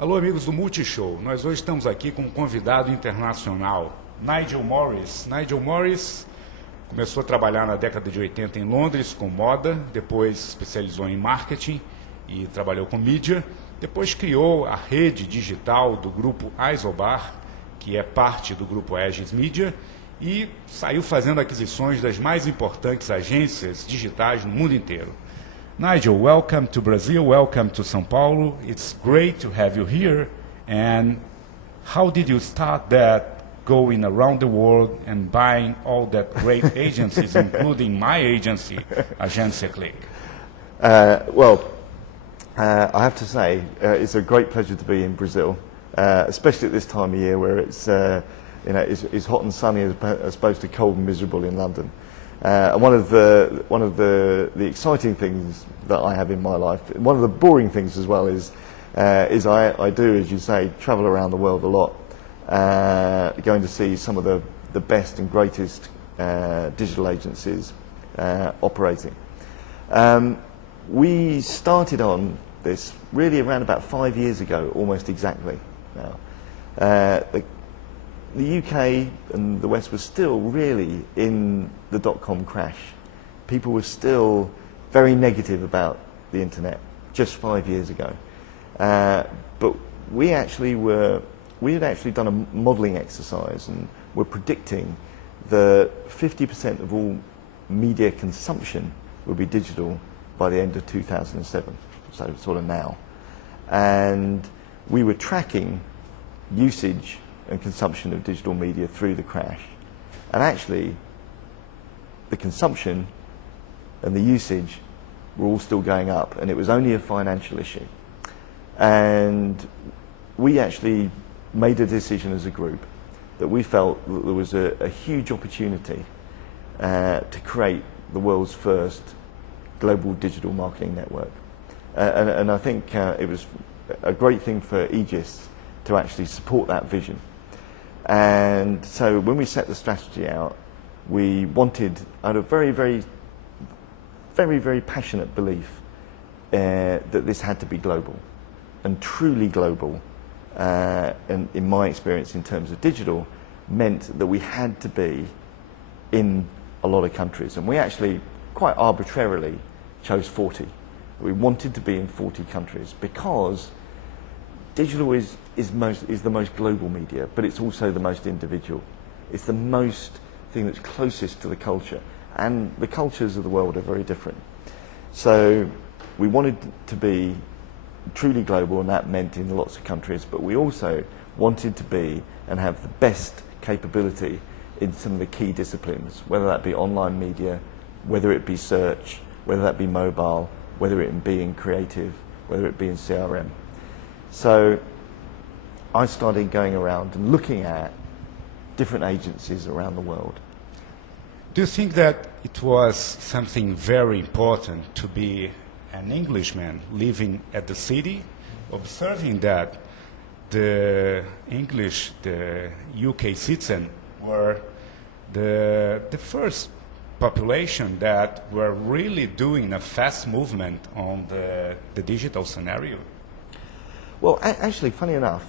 Alô, amigos do Multishow. Nós hoje estamos aqui com um convidado internacional, Nigel Morris. Nigel Morris começou a trabalhar na década de 80 em Londres com moda, depois se especializou em marketing e trabalhou com mídia. Depois criou a rede digital do grupo Isobar, que é parte do grupo Aegis Mídia, e saiu fazendo aquisições das mais importantes agências digitais no mundo inteiro. Nigel, welcome to Brazil, welcome to São Paulo. It's great to have you here. And how did you start that, going around the world and buying all that great agencies, including my agency, Agência Click? I have to say, it's a great pleasure to be in Brazil, especially at this time of year where it's hot and sunny as opposed to cold and miserable in London. And one of the exciting things that I have in my life, one of the boring things as well, is I do, as you say, travel around the world a lot, going to see some of the best and greatest digital agencies operating. We started on this really around about 5 years ago, almost exactly now. The UK and the West was still really in the dot-com crash. People were still very negative about the internet just 5 years ago. But we had actually done a modelling exercise and were predicting that 50% of all media consumption would be digital by the end of 2007, so sort of now. And we were tracking usage and consumption of digital media through the crash. And actually, the consumption and the usage were all still going up, and it was only a financial issue. And we actually made a decision as a group that we felt that there was a huge opportunity to create the world's first global digital marketing network. And I think it was a great thing for Aegis to actually support that vision. And so when we set the strategy out, we wanted, out of very, very, very, very passionate belief that this had to be global, and truly global, and in my experience in terms of digital, meant that we had to be in a lot of countries. And we actually, quite arbitrarily, chose 40. We wanted to be in 40 countries because digital is the most global media, but it's also the most individual. It's the most thing that's closest to the culture, and the cultures of the world are very different. So we wanted to be truly global, and that meant in lots of countries, but we also wanted to be and have the best capability in some of the key disciplines, whether that be online media, whether it be search, whether that be mobile, whether it be in creative, whether it be in CRM. So I started going around and looking at different agencies around the world. Do you think that it was something very important to be an Englishman living at the city, observing that the English, the UK citizen, were the first population that were really doing a fast movement on the digital scenario? Well, actually, funny enough,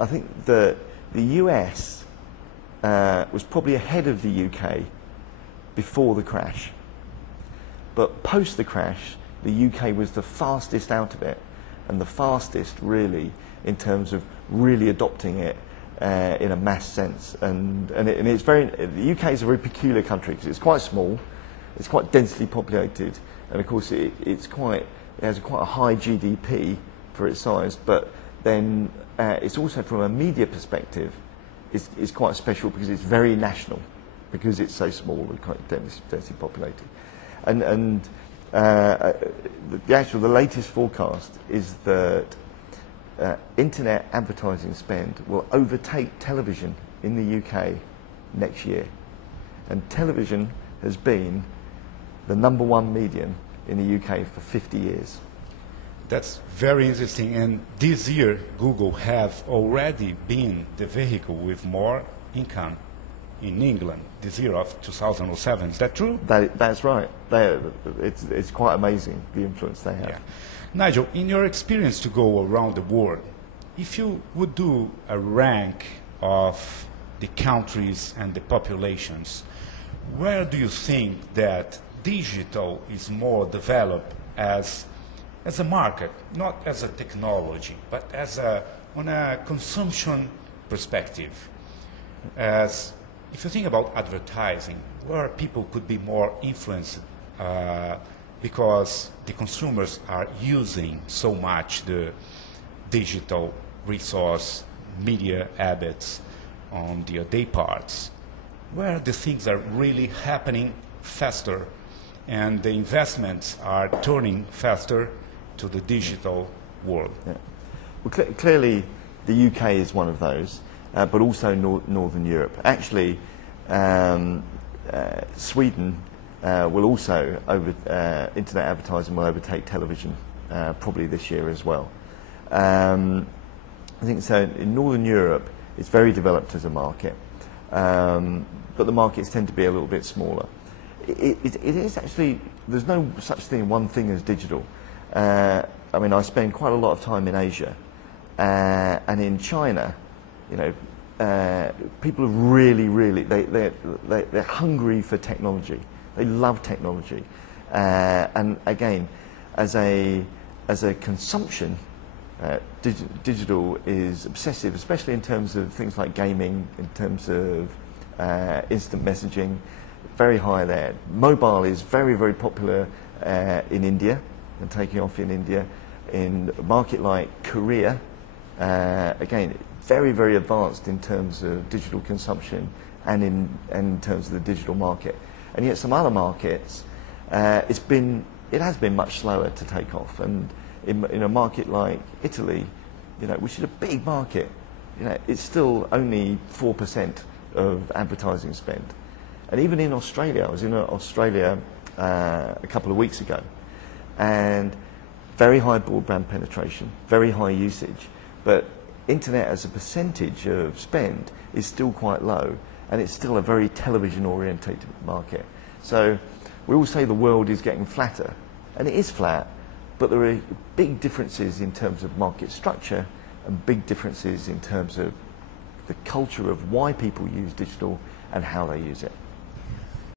I think the US was probably ahead of the UK before the crash. But post the crash, the UK was the fastest out of it, and the fastest really in terms of really adopting it in a mass sense. And it's the UK is a very peculiar country because it's quite small, it's quite densely populated, and of course it has quite a high GDP for its size, but then it's also, from a media perspective, is quite special because it's very national, because it's so small and quite densely populated. And the latest forecast is that internet advertising spend will overtake television in the UK next year, and television has been the #1 medium in the UK for 50 years. That's very interesting. And this year, Google have already been the vehicle with more income in England this year of 2007. Is that true? That's right. It's quite amazing, the influence they have. Yeah. Nigel, in your experience to go around the world, if you would do a rank of the countries and the populations, where do you think that digital is more developed as a market, not as a technology, but on a consumption perspective? As if you think about advertising, where people could be more influenced because the consumers are using so much the digital resource, media habits on their day parts, where the things are really happening faster and the investments are turning faster to the digital world. Yeah. Well, clearly the UK is one of those, but also Northern Europe. Actually, Sweden will also, internet advertising will overtake television probably this year as well. I think so. In Northern Europe, it's very developed as a market, but the markets tend to be a little bit smaller. It is actually, there's no such thing, one thing as digital. I mean, I spend quite a lot of time in Asia, and in China, you know, people are really, they're hungry for technology. They love technology, and again, as a consumption, digital is obsessive, especially in terms of things like gaming, in terms of instant messaging, very high there. Mobile is very popular in India and taking off in India. In a market like Korea, again, very advanced in terms of digital consumption and in terms of the digital market. And yet some other markets, it has been much slower to take off. And in a market like Italy, you know, which is a big market, you know, it's still only 4% of advertising spend. And even in Australia, I was in Australia a couple of weeks ago, and very high broadband penetration, very high usage, but internet as a percentage of spend is still quite low, and it's still a very television-orientated market. So we all say the world is getting flatter, and it is flat, but there are big differences in terms of market structure and big differences in terms of the culture of why people use digital and how they use it.